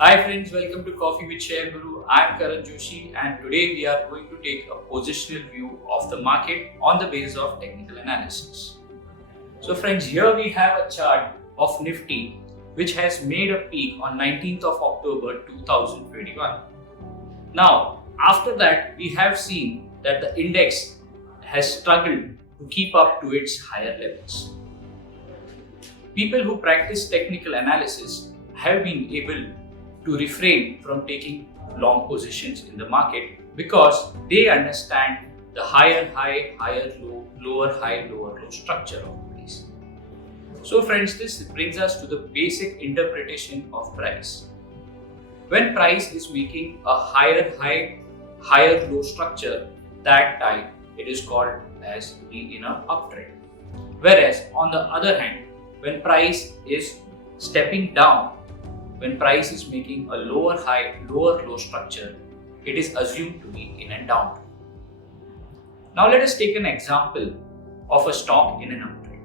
Hi friends, welcome to Coffee with Share Guru. I am Karan Joshi and today we are going to take a positional view of the market on the basis of technical analysis. So friends, here we have a chart of Nifty which has made a peak on 19th of October 2021. Now, after that we have seen that the index has struggled to keep up to its higher levels. People who practice technical analysis have been able to refrain from taking long positions in the market because they understand the higher high, higher low, lower high, lower low structure of price. So friends, this brings us to the basic interpretation of price. When price is making a higher high, higher low structure, that time it is called as being in an uptrend. Whereas on the other hand, when price is stepping down, when price is making a lower high, lower low structure, it is assumed to be in a downtrend. Now let us take an example of a stock in an uptrend.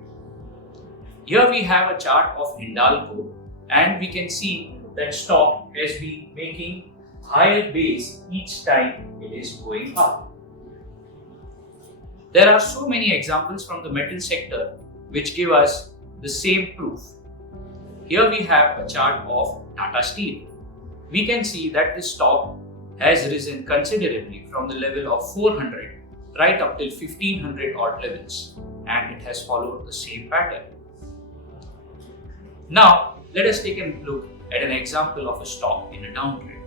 Here we have a chart of Hindalco and we can see that stock has been making higher base each time it is going up. There are so many examples from the metal sector which give us the same proof. Here we have a chart of Tata Steel. We can see that this stock has risen considerably from the level of 400 right up till 1500 odd levels, and it has followed the same pattern. Now let us take a look at an example of a stock in a downtrend.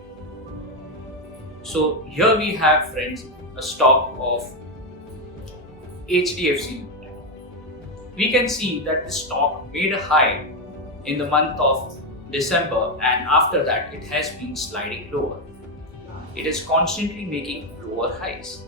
So here we have, friends, a stock of HDFC. We can see that the stock made a high in the month of December and after that it has been sliding lower. It is constantly making lower highs.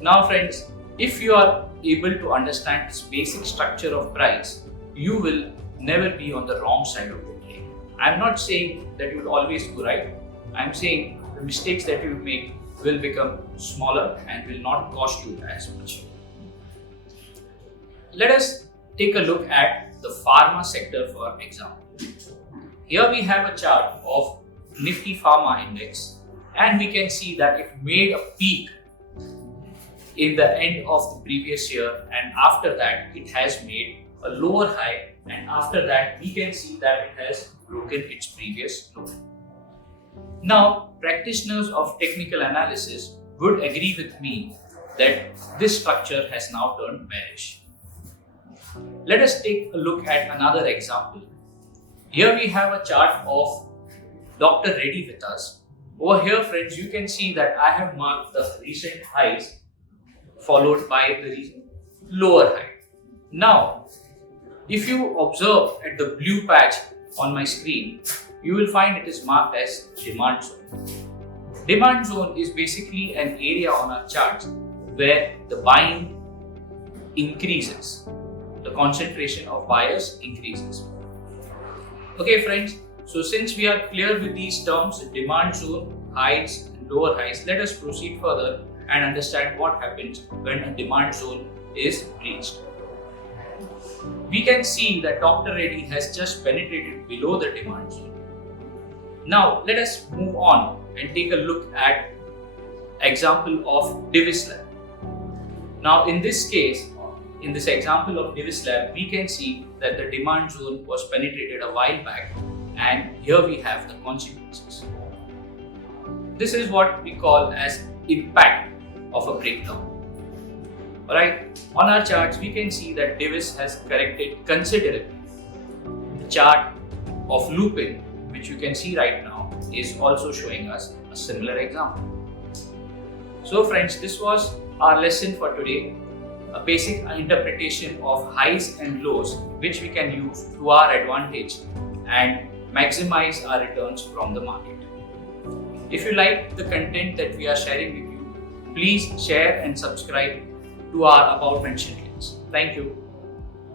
Now friends, if you are able to understand this basic structure of price, you will never be on the wrong side of the play. I am not saying that you will always go right. I am saying the mistakes that you make will become smaller and will not cost you as much. Let us take a look at the pharma sector for example. Here we have a chart of Nifty Pharma Index and we can see that it made a peak in the end of the previous year and after that it has made a lower high and after that we can see that it has broken its previous low. Now, practitioners of technical analysis would agree with me that this structure has now turned bearish. Let us take a look at another example. Here we have a chart of Dr. Reddy with us. Over here, friends, you can see that I have marked the recent highs followed by the recent lower high. Now, if you observe at the blue patch on my screen, you will find it is marked as demand zone. Demand zone is basically an area on our charts where the buying increases. The concentration of buyers increases. Okay friends, so since we are clear with these terms, demand zone, highs and lower highs, let us proceed further and understand what happens when a demand zone is reached. We can see that Dr. Reddy has just penetrated below the demand zone. Now let us move on and take a look at example of Divis Lab. Now in this case, in this example of Divis Lab, we can see that the demand zone was penetrated a while back and here we have the consequences. This is what we call as impact of a breakdown. Alright, on our charts we can see that Divis has corrected considerably. The chart of Lupin, which you can see right now, is also showing us a similar example. So friends, this was our lesson for today. A basic interpretation of highs and lows which we can use to our advantage and maximize our returns from the market. If you like the content that we are sharing with you, please share and subscribe to our above mentioned links. Thank you.